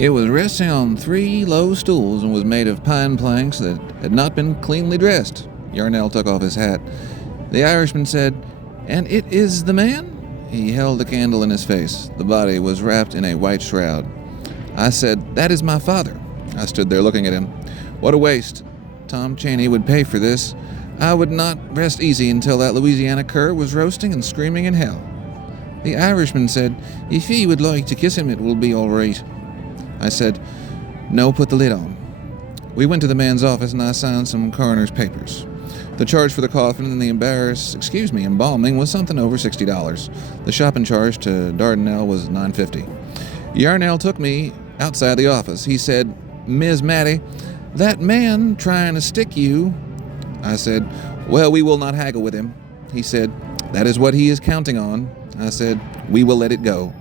It was resting on 3 low stools and was made of pine planks that had not been cleanly dressed. Yarnell took off his hat. The Irishman said, "And it is the man?" He held the candle in his face. The body was wrapped in a white shroud. I said, "That is my father." I stood there looking at him. What a waste. Tom Cheney would pay for this. I would not rest easy until that Louisiana cur was roasting and screaming in hell. The Irishman said, "If he would like to kiss him, it will be all right." I said, "No, put the lid on." We went to the man's office and I signed some coroner's papers. The charge for the coffin and the embalming was something over $60. The shopping charge to Dardanelle was $9.50. Yarnell took me outside the office. He said, "Ms. Mattie, that man trying to stick you..." I said, "Well, we will not haggle with him." He said, "That is what he is counting on." I said, "We will let it go."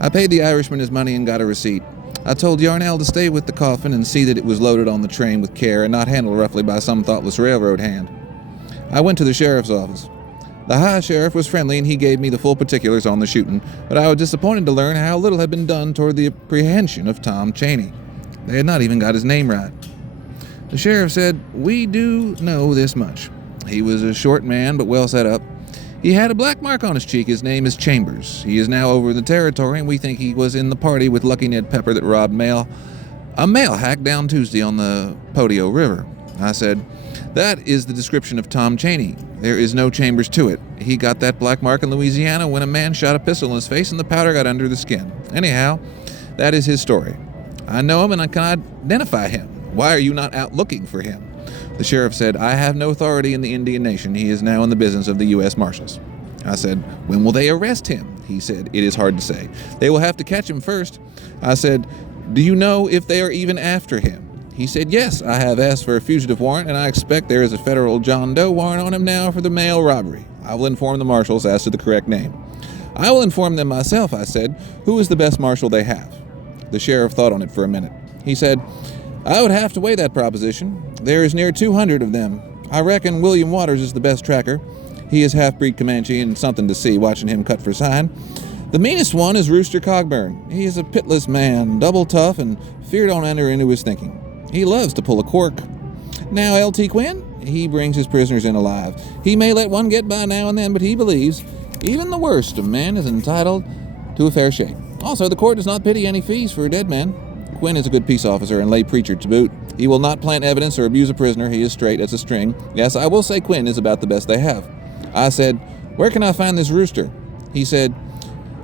I paid the Irishman his money and got a receipt. I told Yarnell to stay with the coffin and see that it was loaded on the train with care and not handled roughly by some thoughtless railroad hand. I went to the sheriff's office. The high sheriff was friendly and he gave me the full particulars on the shooting, but I was disappointed to learn how little had been done toward the apprehension of Tom Cheney. They had not even got his name right. The sheriff said, "We do know this much. He was a short man but well set up. He had a black mark on his cheek. His name is Chambers. He is now over the territory, and we think he was in the party with Lucky Ned Pepper that robbed a mail hack down Tuesday on the Podio River." I said, "That is the description of Tom Cheney. There is no Chambers to it. He got that black mark in Louisiana when a man shot a pistol in his face and the powder got under the skin. Anyhow, that is his story. I know him and I can identify him. Why are you not out looking for him?" The sheriff said, "I have no authority in the Indian Nation. He is now in the business of the U.S. Marshals." I said, "When will they arrest him?" He said, "It is hard to say. They will have to catch him first." I said, "Do you know if they are even after him?" He said, "Yes, I have asked for a fugitive warrant, and I expect there is a federal John Doe warrant on him now for the mail robbery. I will inform the marshals as to the correct name." "I will inform them myself," I said. "Who is the best marshal they have?" The sheriff thought on it for a minute. He said, "I would have to weigh that proposition. There is near 200 of them. I reckon William Waters is the best tracker. He is half-breed Comanche and something to see watching him cut for sign. The meanest one is Rooster Cogburn. He is a pitiless man, double tough, and fear don't enter into his thinking. He loves to pull a cork. Now L.T. Quinn, he brings his prisoners in alive. He may let one get by now and then, but he believes even the worst of men is entitled to a fair shake. Also, the court does not pity any fees for a dead man. Quinn is a good peace officer and lay preacher to boot. He will not plant evidence or abuse a prisoner. He is straight as a string. Yes, I will say Quinn is about the best they have." I said, "Where can I find this Rooster?" He said,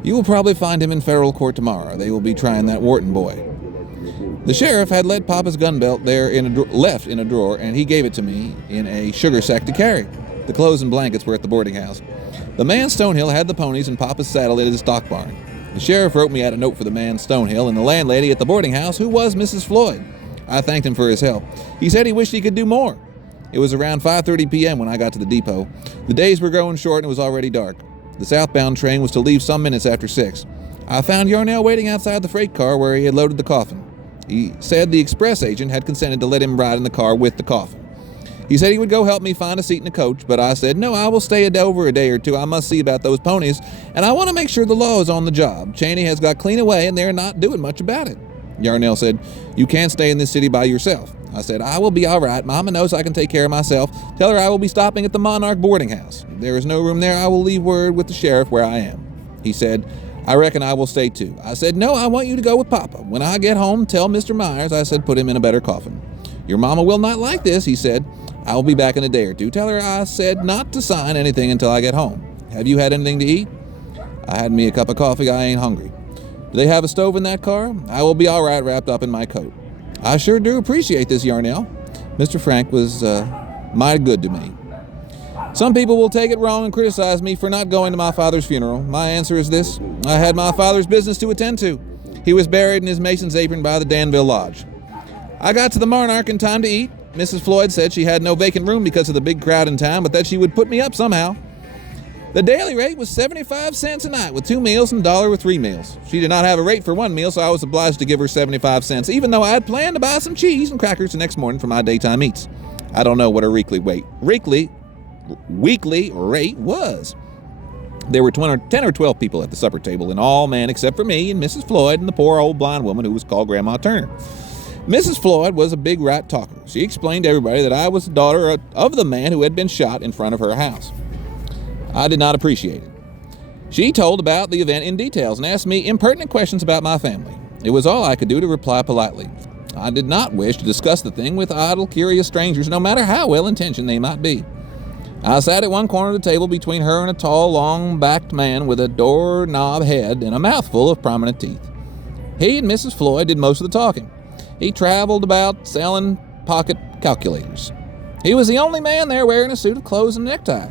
"You will probably find him in federal court tomorrow. They will be trying that Wharton boy." The sheriff had let Papa's gun belt there left in a drawer, and he gave it to me in a sugar sack to carry. The clothes and blankets were at the boarding house. The man Stonehill had the ponies and Papa's saddle at his stock barn. The sheriff wrote me out a note for the man Stonehill and the landlady at the boarding house, who was Mrs. Floyd. I thanked him for his help. He said he wished he could do more. It was around 5:30 p.m. when I got to the depot. The days were growing short and it was already dark. The southbound train was to leave some minutes after 6. I found Yarnell waiting outside the freight car where he had loaded the coffin. He said the express agent had consented to let him ride in the car with the coffin. He said he would go help me find a seat in a coach, but I said, "No, I will stay over a day or two. I must see about those ponies, and I want to make sure the law is on the job. Cheney has got clean away, and they're not doing much about it." Yarnell said, "You can't stay in this city by yourself." I said, "I will be all right. Mama knows I can take care of myself. Tell her I will be stopping at the Monarch boarding house. If there is no room there, I will leave word with the sheriff where I am." He said, "I reckon I will stay too." I said, "No, I want you to go with Papa. When I get home, tell Mr. Myers," I said, "put him in a better coffin." "Your mama will not like this," he said. "I will be back in a day or two. Tell her I said not to sign anything until I get home. Have you had anything to eat?" "I had me a cup of coffee. I ain't hungry." "Do they have a stove in that car?" "I will be all right wrapped up in my coat." "I sure do appreciate this, Yarnell. Mr. Frank was mighty good to me." Some people will take it wrong and criticize me for not going to my father's funeral. My answer is this: I had my father's business to attend to. He was buried in his mason's apron by the Danville Lodge. I got to the Monarch in time to eat. Mrs. Floyd said she had no vacant room because of the big crowd in town, but that she would put me up somehow. The daily rate was 75 cents a night with 2 meals and $1 with 3 meals. She did not have a rate for 1 meal, so I was obliged to give her 75 cents, even though I had planned to buy some cheese and crackers the next morning for my daytime eats. I don't know what her weekly rate was. There were 10 or 12 people at the supper table, and all men except for me and Mrs. Floyd and the poor old blind woman who was called Grandma Turner. Mrs. Floyd was a big right talker. She explained to everybody that I was the daughter of the man who had been shot in front of her house. I did not appreciate it. She told about the event in details and asked me impertinent questions about my family. It was all I could do to reply politely. I did not wish to discuss the thing with idle, curious strangers, no matter how well-intentioned they might be. I sat at one corner of the table between her and a tall, long-backed man with a doorknob head and a mouthful of prominent teeth. He and Mrs. Floyd did most of the talking. He traveled about selling pocket calculators. He was the only man there wearing a suit of clothes and a necktie.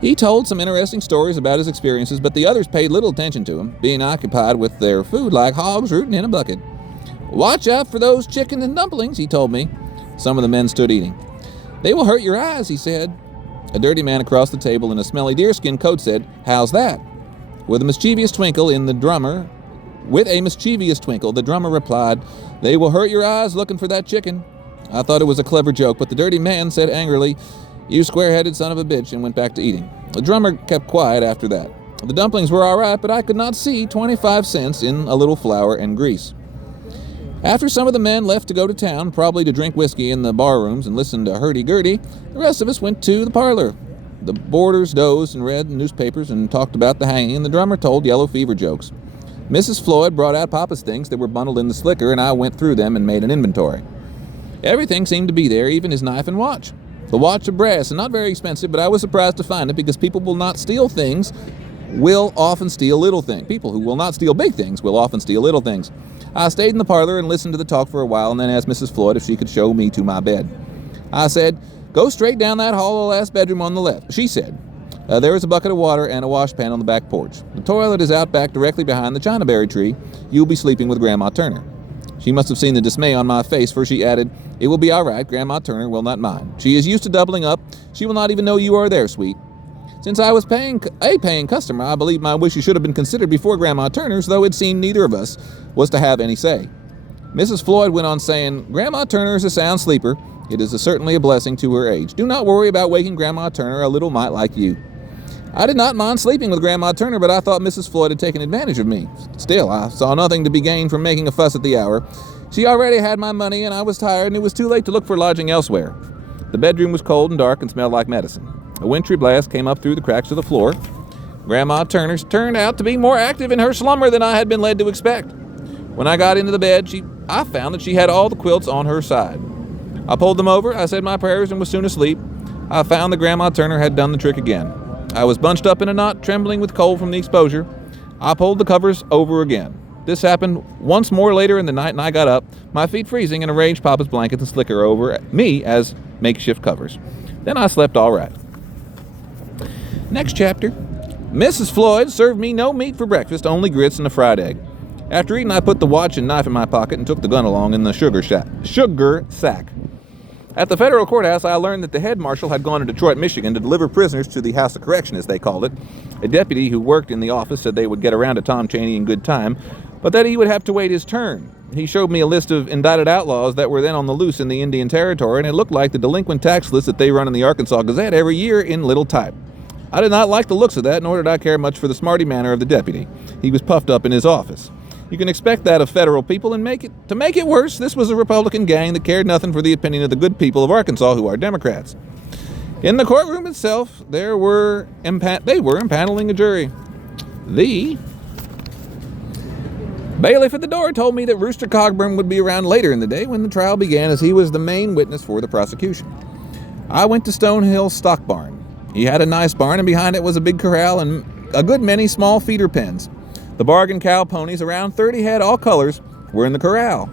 He told some interesting stories about his experiences, but the others paid little attention to him, being occupied with their food like hogs rooting in a bucket. "Watch out for those chicken and dumplings," he told me. Some of the men stood eating. "They will hurt your eyes," he said. A dirty man across the table in a smelly deerskin coat said, "How's that?" With a mischievous twinkle, the drummer replied, "They will hurt your eyes looking for that chicken." I thought it was a clever joke, but the dirty man said angrily, "You square-headed son of a bitch," and went back to eating. The drummer kept quiet after that. The dumplings were all right, but I could not see 25 cents in a little flour and grease. After some of the men left to go to town, probably to drink whiskey in the bar rooms and listen to hurdy-gurdy, the rest of us went to the parlor. The boarders dozed and read newspapers and talked about the hanging, and the drummer told yellow fever jokes. Mrs. Floyd brought out Papa's things that were bundled in the slicker, and I went through them and made an inventory. Everything seemed to be there, even his knife and watch. The watch of brass, and not very expensive, but I was surprised to find it because people will not steal things, will often steal little things. People who will not steal big things will often steal little things. I stayed in the parlor and listened to the talk for a while and then asked Mrs. Floyd if she could show me to my bed. I said, "Go straight down that hollow last bedroom on the left." She said, "There is a bucket of water and a washpan on the back porch. The toilet is out back directly behind the chinaberry tree. You'll be sleeping with Grandma Turner." She must have seen the dismay on my face, for she added, "It will be all right. Grandma Turner will not mind. She is used to doubling up. She will not even know you are there, sweet." Since I was a paying customer, I believe my wishes should have been considered before Grandma Turner's, though it seemed neither of us was to have any say. Mrs. Floyd went on saying, "Grandma Turner is a sound sleeper. It is certainly a blessing to her age. Do not worry about waking Grandma Turner, a little mite like you." I did not mind sleeping with Grandma Turner, but I thought Mrs. Floyd had taken advantage of me. Still, I saw nothing to be gained from making a fuss at the hour. She already had my money, and I was tired, and it was too late to look for lodging elsewhere. The bedroom was cold and dark and smelled like medicine. A wintry blast came up through the cracks of the floor. Grandma Turner turned out to be more active in her slumber than I had been led to expect. When I got into the bed, I found that she had all the quilts on her side. I pulled them over, I said my prayers, and was soon asleep. I found that Grandma Turner had done the trick again. I was bunched up in a knot, trembling with cold from the exposure. I pulled the covers over again. This happened once more later in the night, and I got up, my feet freezing, and arranged Papa's blankets and slicker over me as makeshift covers. Then I slept all right. Next chapter. Mrs. Floyd served me no meat for breakfast, only grits and a fried egg. After eating, I put the watch and knife in my pocket and took the gun along in the sugar sack. At the federal courthouse, I learned that the head marshal had gone to Detroit, Michigan to deliver prisoners to the House of Correction, as they called it. A deputy who worked in the office said they would get around to Tom Cheney in good time, but that he would have to wait his turn. He showed me a list of indicted outlaws that were then on the loose in the Indian Territory, and it looked like the delinquent tax list that they run in the Arkansas Gazette every year in little type. I did not like the looks of that, nor did I care much for the smarty manner of the deputy. He was puffed up in his office. You can expect that of federal people, and to make it worse, this was a Republican gang that cared nothing for the opinion of the good people of Arkansas, who are Democrats. In the courtroom itself, they were impaneling a jury. The bailiff at the door told me that Rooster Cogburn would be around later in the day when the trial began, as he was the main witness for the prosecution. I went to Stonehill Stock Barn. He had a nice barn, and behind it was a big corral and a good many small feeder pens. The bargain cow ponies, around 30 head, all colors, were in the corral.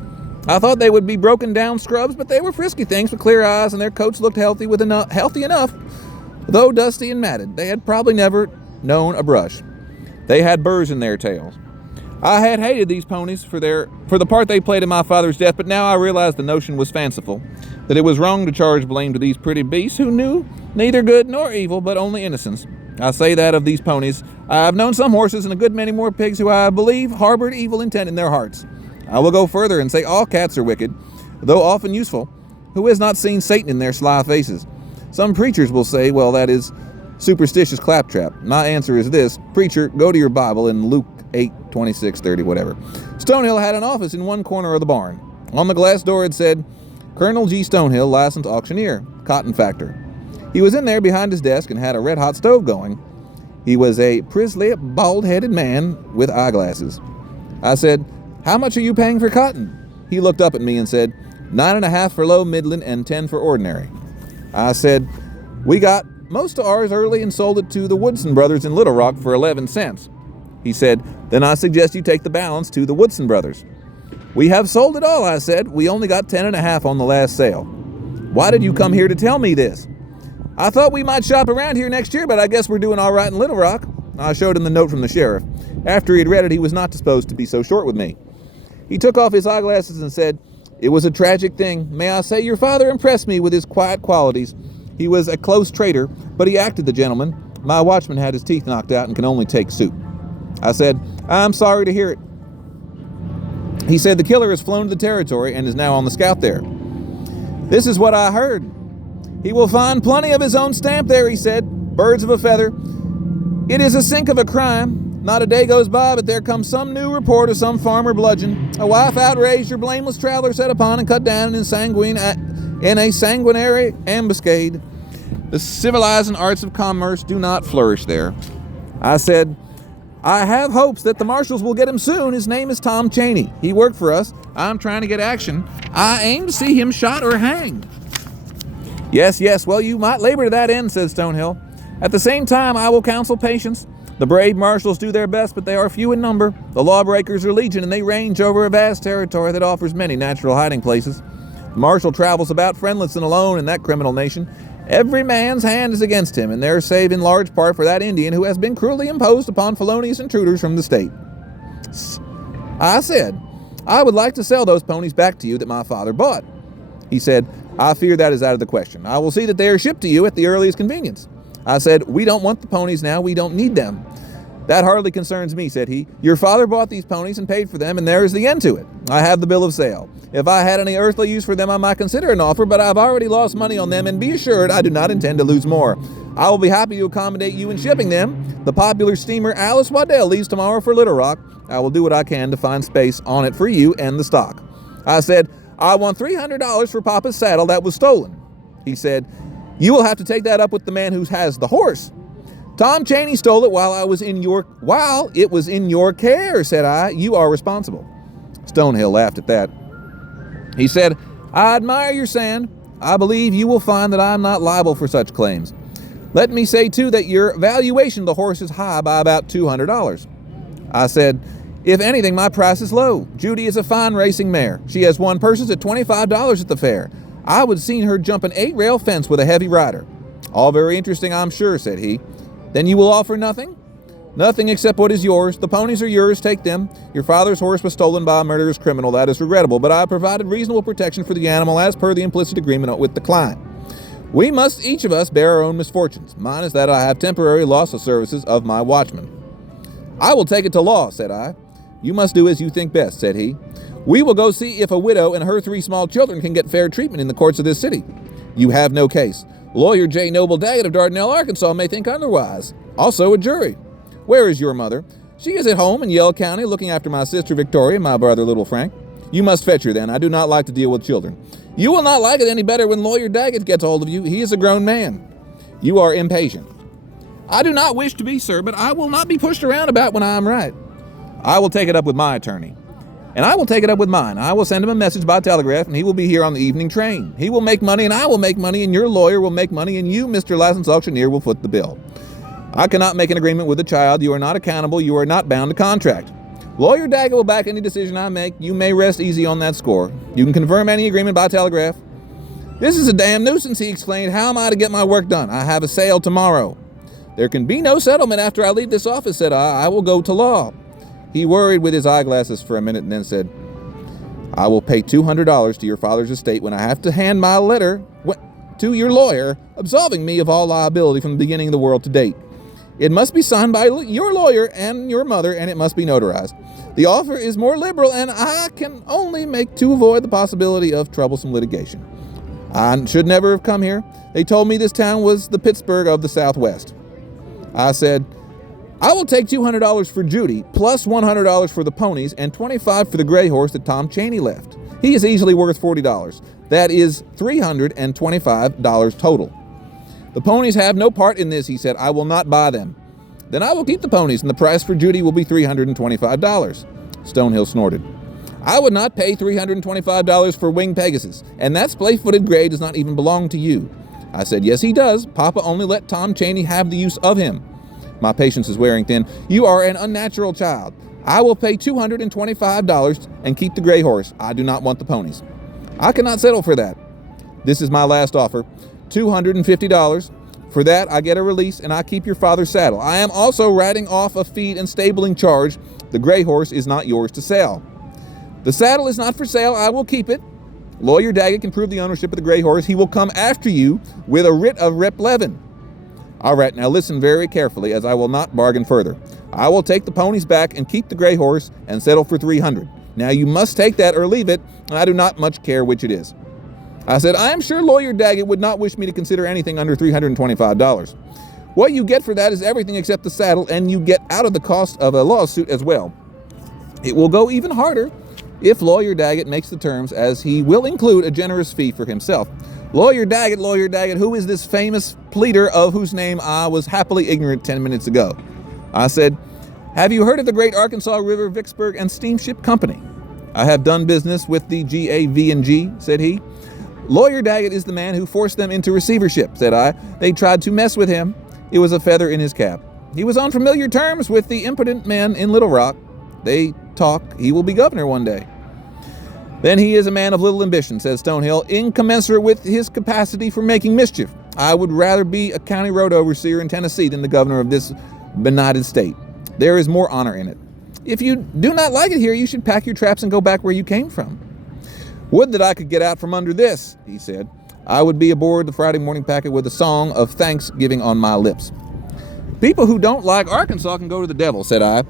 I thought they would be broken down scrubs, but they were frisky things with clear eyes, and their coats looked healthy enough, though dusty and matted. They had probably never known a brush. They had burrs in their tails. I had hated these ponies for the part they played in my father's death, but now I realized the notion was fanciful, that it was wrong to charge blame to these pretty beasts who knew neither good nor evil, but only innocence. I say that of these ponies. I have known some horses and a good many more pigs who I believe harbored evil intent in their hearts. I will go further and say all cats are wicked, though often useful. Who has not seen Satan in their sly faces? Some preachers will say, well, that is superstitious claptrap. My answer is this: preacher, go to your Bible in Luke 8, 26, 30, whatever. Stonehill had an office in one corner of the barn. On the glass door it said, Colonel G. Stonehill, licensed auctioneer, cotton factor. He was in there behind his desk and had a red-hot stove going. He was a prislip, bald-headed man with eyeglasses. I said, how much are you paying for cotton? He looked up at me and said, 9.5 for low, middling, and 10 for ordinary. I said, we got most of ours early and sold it to the Woodson brothers in Little Rock for 11 cents. He said, then I suggest you take the balance to the Woodson brothers. We have sold it all, I said. We only got 10.5 on the last sale. Why did you come here to tell me this? I thought we might shop around here next year, but I guess we're doing all right in Little Rock. I showed him the note from the sheriff. After he had read it, he was not disposed to be so short with me. He took off his eyeglasses and said, it was a tragic thing. May I say your father impressed me with his quiet qualities. He was a close trader, but he acted the gentleman. My watchman had his teeth knocked out and can only take soup. I said, I'm sorry to hear it. He said the killer has flown to the territory and is now on the scout there. This is what I heard. He will find plenty of his own stamp there, he said. Birds of a feather. It is a sink of a crime. Not a day goes by but there comes some new report of some farmer bludgeon. A wife outraged, your blameless traveler set upon and cut down in a sanguinary ambuscade. The civilizing arts of commerce do not flourish there. I said, I have hopes that the marshals will get him soon. His name is Tom Cheney. He worked for us. I'm trying to get action. I aim to see him shot or hanged. Yes, well, you might labor to that end, said Stonehill. At the same time, I will counsel patience. The brave marshals do their best, but they are few in number. The lawbreakers are legion, and they range over a vast territory that offers many natural hiding places. The marshal travels about friendless and alone in that criminal nation. Every man's hand is against him, and they're save in large part for that Indian who has been cruelly imposed upon felonious intruders from the state. I said, I would like to sell those ponies back to you that my father bought. He said, I fear that is out of the question. I will see that they are shipped to you at the earliest convenience. I said, we don't want the ponies now. We don't need them. That hardly concerns me, said he. Your father bought these ponies and paid for them, and there is the end to it. I have the bill of sale. If I had any earthly use for them, I might consider an offer, but I've already lost money on them, and be assured I do not intend to lose more. I will be happy to accommodate you in shipping them. The popular steamer Alice Waddell leaves tomorrow for Little Rock. I will do what I can to find space on it for you and the stock. I said, I want $300 for Papa's saddle that was stolen. He said, you will have to take that up with the man who has the horse. Tom Cheney stole it while it was in your care, said I. You are responsible. Stonehill laughed at that. He said, I admire your sand. I believe you will find that I am not liable for such claims. Let me say, too, that your valuation of the horse is high by about $200. I said, if anything, my price is low. Judy is a fine racing mare. She has won purses at $25 at the fair. I would have seen her jump an 8-rail fence with a heavy rider. All very interesting, I'm sure, said he. Then you will offer nothing? Nothing except what is yours. The ponies are yours. Take them. Your father's horse was stolen by a murderous criminal. That is regrettable, but I have provided reasonable protection for the animal as per the implicit agreement with the client. We must each of us bear our own misfortunes. Mine is that I have temporary loss of services of my watchman. I will take it to law, said I. You must do as you think best, said he. We will go see if a widow and her 3 small children can get fair treatment in the courts of this city. You have no case. Lawyer J. Noble Daggett of Dardanelle, Arkansas may think otherwise. Also a jury. Where is your mother? She is at home in Yell County looking after my sister Victoria and my brother little Frank. You must fetch her then. I do not like to deal with children. You will not like it any better when Lawyer Daggett gets hold of you. He is a grown man. You are impatient. I do not wish to be, sir, but I will not be pushed around about when I am right. I will take it up with my attorney. And I will take it up with mine. I will send him a message by telegraph, and he will be here on the evening train. He will make money, and I will make money, and your lawyer will make money, and you, Mr. Licensed Auctioneer, will foot the bill. I cannot make an agreement with the child. You are not accountable. You are not bound to contract. Lawyer Daggett will back any decision I make. You may rest easy on that score. You can confirm any agreement by telegraph. This is a damn nuisance, he explained. How am I to get my work done? I have a sale tomorrow. There can be no settlement after I leave this office, said I. I will go to law. He worried with his eyeglasses for a minute and then said, I will pay $200 to your father's estate when I have to hand my letter to your lawyer absolving me of all liability from the beginning of the world to date. It must be signed by your lawyer and your mother, and it must be notarized. The offer is more liberal, and I can only make to avoid the possibility of troublesome litigation. I should never have come here. They told me this town was the Pittsburgh of the Southwest. I said, I will take $200 for Judy, plus $100 for the ponies, and $25 for the gray horse that Tom Chaney left. He is easily worth $40. That is $325 total. The ponies have no part in this, he said. I will not buy them. Then I will keep the ponies, and the price for Judy will be $325. Stonehill snorted. I would not pay $325 for Winged Pegasus, and that splay-footed gray does not even belong to you. I said, yes, he does. Papa only let Tom Chaney have the use of him. My patience is wearing thin. You are an unnatural child. I will pay $225 and keep the gray horse. I do not want the ponies. I cannot settle for that. This is my last offer. $250. For that, I get a release and I keep your father's saddle. I am also writing off a feed and stabling charge. The gray horse is not yours to sell. The saddle is not for sale. I will keep it. Lawyer Daggett can prove the ownership of the gray horse. He will come after you with a writ of Rep. Levin. All right, now listen very carefully, as I will not bargain further. I will take the ponies back and keep the gray horse and settle for $300. Now you must take that or leave it, and I do not much care which it is. I said, I am sure Lawyer Daggett would not wish me to consider anything under $325. What you get for that is everything except the saddle, and you get out of the cost of a lawsuit as well. It will go even harder if Lawyer Daggett makes the terms, as he will include a generous fee for himself. Lawyer Daggett, who is this famous pleader of whose name I was happily ignorant 10 minutes ago? I said, have you heard of the Great Arkansas River, Vicksburg, and Steamship Company? I have done business with the GAV&G, said he. Lawyer Daggett is the man who forced them into receivership, said I. They tried to mess with him. It was a feather in his cap. He was on familiar terms with the impotent men in Little Rock. They talk he will be governor one day. Then he is a man of little ambition, says Stonehill, incommensurate with his capacity for making mischief. I would rather be a county road overseer in Tennessee than the governor of this benighted state. There is more honor in it. If you do not like it here, you should pack your traps and go back where you came from. Would that I could get out from under this, he said. I would be aboard the Friday morning packet with a song of thanksgiving on my lips. People who don't like Arkansas can go to the devil, said I.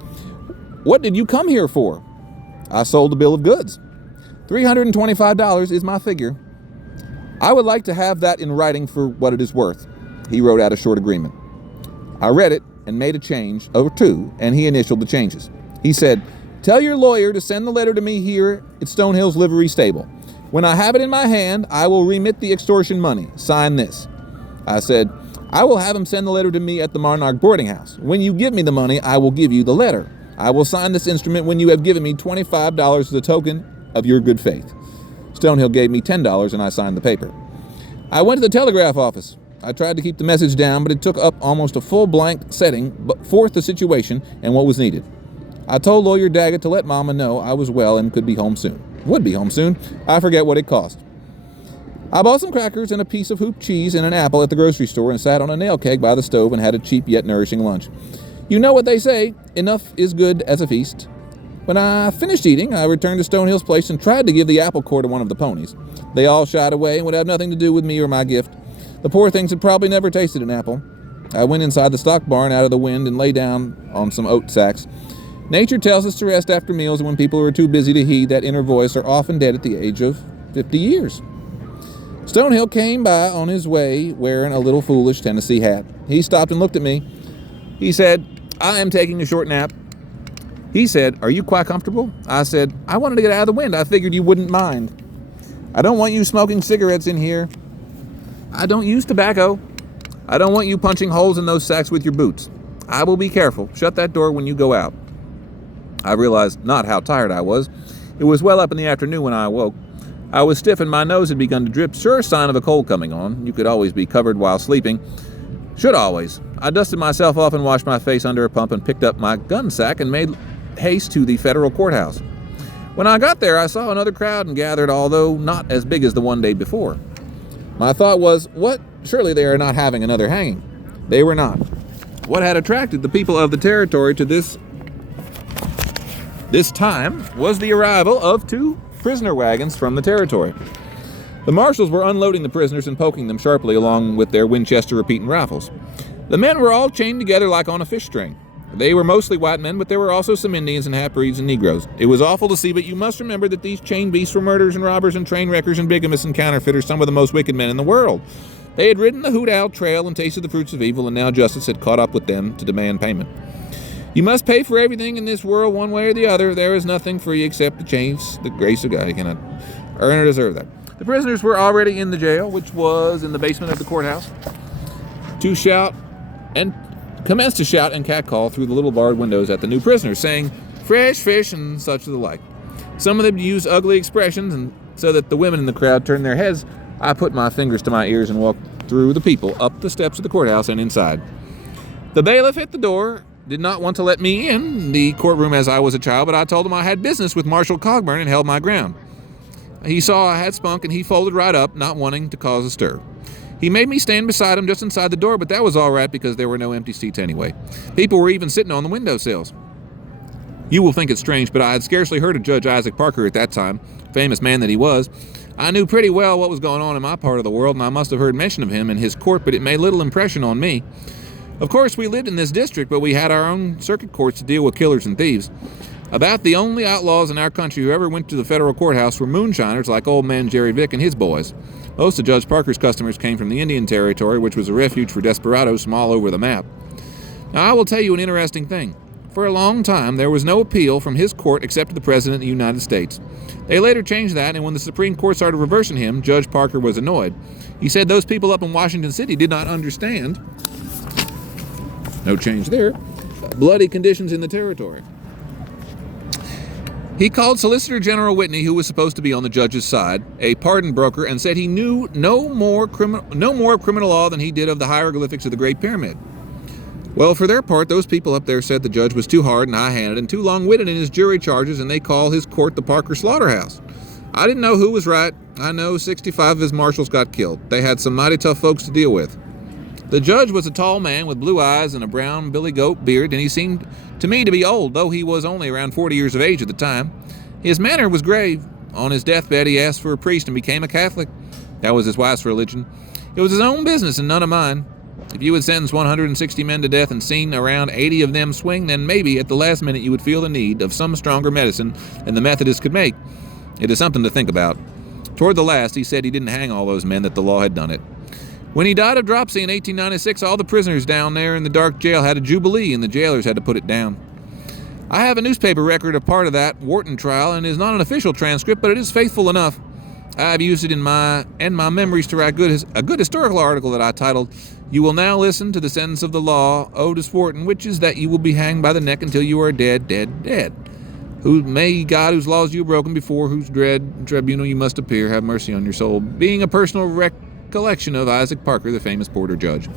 What did you come here for? I sold a bill of goods. $325 is my figure. I would like to have that in writing for what it is worth. He wrote out a short agreement. I read it and made a change or two, and he initialed the changes. He said, tell your lawyer to send the letter to me here at Stonehill's livery stable. When I have it in my hand, I will remit the extortion money. Sign this. I said, I will have him send the letter to me at the Monarch boarding house. When you give me the money, I will give you the letter. I will sign this instrument when you have given me $25 as a token of your good faith. Stonehill gave me $10 and I signed the paper. I went to the telegraph office. I tried to keep the message down, but it took up almost a full blank setting, but forth the situation and what was needed. I told Lawyer Daggett to let Mama know I was well and could be home soon. Would be home soon. I forget what it cost. I bought some crackers and a piece of hoop cheese and an apple at the grocery store and sat on a nail keg by the stove and had a cheap yet nourishing lunch. You know what they say, enough is good as a feast. When I finished eating, I returned to Stonehill's place and tried to give the apple core to one of the ponies. They all shied away and would have nothing to do with me or my gift. The poor things had probably never tasted an apple. I went inside the stock barn out of the wind and lay down on some oat sacks. Nature tells us to rest after meals, and when people are too busy to heed that inner voice are often dead at the age of 50 years. Stonehill came by on his way wearing a little foolish Tennessee hat. He stopped and looked at me. He said, I am taking a short nap. He said, are you quite comfortable? I said, I wanted to get out of the wind. I figured you wouldn't mind. I don't want you smoking cigarettes in here. I don't use tobacco. I don't want you punching holes in those sacks with your boots. I will be careful. Shut that door when you go out. I realized not how tired I was. It was well up in the afternoon when I awoke. I was stiff and my nose had begun to drip. Sure sign of a cold coming on. You could always be covered while sleeping. Should always. I dusted myself off and washed my face under a pump and picked up my gun sack and made haste to the federal courthouse. When I got there, I saw another crowd and gathered, although not as big as the one day before. My thought was, what? Surely they are not having another hanging. They were not. What had attracted the people of the territory to this time was the arrival of 2 prisoner wagons from the territory. The marshals were unloading the prisoners and poking them sharply along with their Winchester repeating rifles. The men were all chained together like on a fish string. They were mostly white men, but there were also some Indians and half-breeds and Negroes. It was awful to see, but you must remember that these chained beasts were murderers and robbers and train wreckers and bigamists and counterfeiters, some of the most wicked men in the world. They had ridden the Hoot Owl Trail and tasted the fruits of evil, and now justice had caught up with them to demand payment. You must pay for everything in this world one way or the other. There is nothing free except the chains, the grace of God. You cannot earn or deserve that. The prisoners were already in the jail, which was in the basement of the courthouse, commenced to shout and catcall through the little barred windows at the new prisoners, saying, "Fresh fish," and such of the like. Some of them used ugly expressions, and so that the women in the crowd turned their heads, I put my fingers to my ears and walked through the people, up the steps of the courthouse and inside. The bailiff at the door did not want to let me in the courtroom as I was a child, but I told him I had business with Marshal Cogburn and held my ground. He saw I had spunk, and he folded right up, not wanting to cause a stir. He made me stand beside him just inside the door, but that was all right because there were no empty seats anyway. People were even sitting on the windowsills. You will think it strange, but I had scarcely heard of Judge Isaac Parker at that time, famous man that he was. I knew pretty well what was going on in my part of the world, and I must have heard mention of him in his court, but it made little impression on me. Of course, we lived in this district, but we had our own circuit courts to deal with killers and thieves. About the only outlaws in our country who ever went to the federal courthouse were moonshiners like old man Jerry Vick and his boys. Most of Judge Parker's customers came from the Indian Territory, which was a refuge for desperados from all over the map. Now, I will tell you an interesting thing. For a long time, there was no appeal from his court except to the President of the United States. They later changed that, and when the Supreme Court started reversing him, Judge Parker was annoyed. He said those people up in Washington City did not understand, no change there, bloody conditions in the territory. He called Solicitor General Whitney, who was supposed to be on the judge's side, a pardon broker, and said he knew no more of criminal law than he did of the hieroglyphics of the Great Pyramid. Well, for their part, those people up there said the judge was too hard and high-handed and too long-witted in his jury charges, and they call his court the Parker Slaughterhouse. I didn't know who was right. I know 65 of his marshals got killed. They had some mighty tough folks to deal with. The judge was a tall man with blue eyes and a brown billy goat beard, and he seemed to me to be old, though he was only around 40 years of age at the time. His manner was grave. On his deathbed, he asked for a priest and became a Catholic. That was his wife's religion. It was his own business and none of mine. If you had sentenced 160 men to death and seen around 80 of them swing, then maybe at the last minute you would feel the need of some stronger medicine than the Methodists could make. It is something to think about. Toward the last, he said he didn't hang all those men, that the law had done it. When he died of dropsy in 1896, all the prisoners down there in the dark jail had a jubilee, and the jailers had to put it down. I have a newspaper record of part of that Wharton trial, and it is not an official transcript, but it is faithful enough. I have used it in my memories to write a good historical article that I titled, "You will now listen to the sentence of the law, Otis Wharton, which is that you will be hanged by the neck until you are dead, dead, dead. Who may God, whose laws you have broken, before whose dread tribunal you must appear, have mercy on your soul," being a personal recollection of Isaac Parker, the famous Porter judge.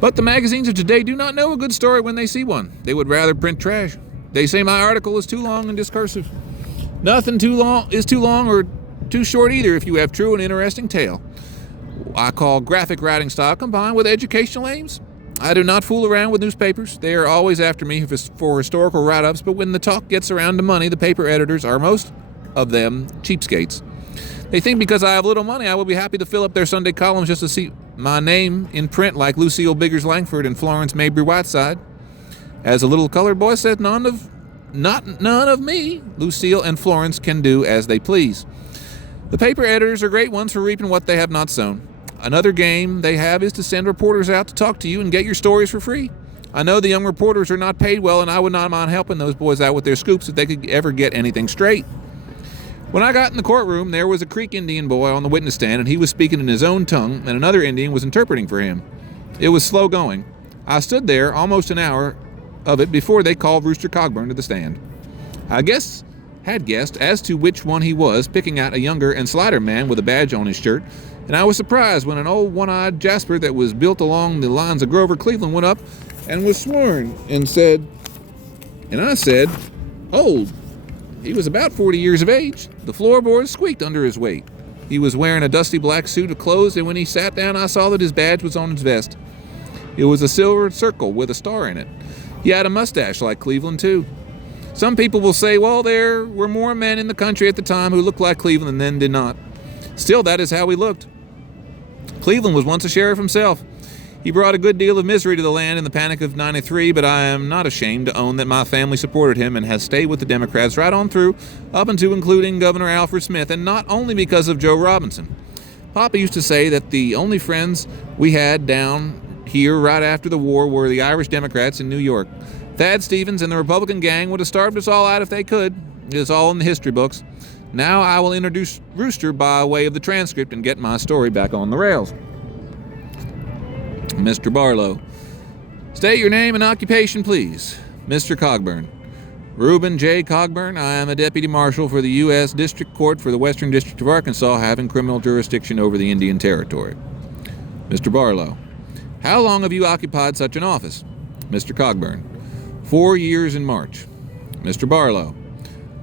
But the magazines of today do not know a good story when they see one. They would rather print trash. They say my article is too long and discursive. Nothing is too long or too short either if you have true and interesting tale. I call graphic writing style combined with educational aims. I do not fool around with newspapers. They are always after me for historical write-ups, but when the talk gets around to money, the paper editors are most of them cheapskates. They think because I have little money, I will be happy to fill up their Sunday columns just to see my name in print like Lucille Biggers Langford and Florence Mabry Whiteside. As a little colored boy said, none of me. Lucille and Florence can do as they please. The paper editors are great ones for reaping what they have not sown. Another game they have is to send reporters out to talk to you and get your stories for free. I know the young reporters are not paid well, and I would not mind helping those boys out with their scoops if they could ever get anything straight. When I got in the courtroom, there was a Creek Indian boy on the witness stand, and he was speaking in his own tongue, and another Indian was interpreting for him. It was slow going. I stood there almost an hour of it before they called Rooster Cogburn to the stand. I had guessed as to which one he was, picking out a younger and slighter man with a badge on his shirt, and I was surprised when an old one-eyed Jasper that was built along the lines of Grover Cleveland went up and was sworn and I said, "Old." He was about 40 years of age. The floorboards squeaked under his weight. He was wearing a dusty black suit of clothes, and when he sat down, I saw that his badge was on his vest. It was a silver circle with a star in it. He had a mustache like Cleveland, too. Some people will say, well, there were more men in the country at the time who looked like Cleveland and then did not. Still, that is how he looked. Cleveland was once a sheriff himself. He brought a good deal of misery to the land in the Panic of '93, but I am not ashamed to own that my family supported him and has stayed with the Democrats right on through, up until including Governor Alfred Smith, and not only because of Joe Robinson. Papa used to say that the only friends we had down here right after the war were the Irish Democrats in New York. Thad Stevens and the Republican gang would have starved us all out if they could. It's all in the history books. Now I will introduce Rooster by way of the transcript and get my story back on the rails. Mr. Barlow. State your name and occupation, please. Mr. Cogburn. Reuben J. Cogburn. I am a deputy marshal for the U.S. District Court for the Western District of Arkansas, having criminal jurisdiction over the Indian Territory. Mr. Barlow. How long have you occupied such an office? Mr. Cogburn. 4 years in March. Mr. Barlow.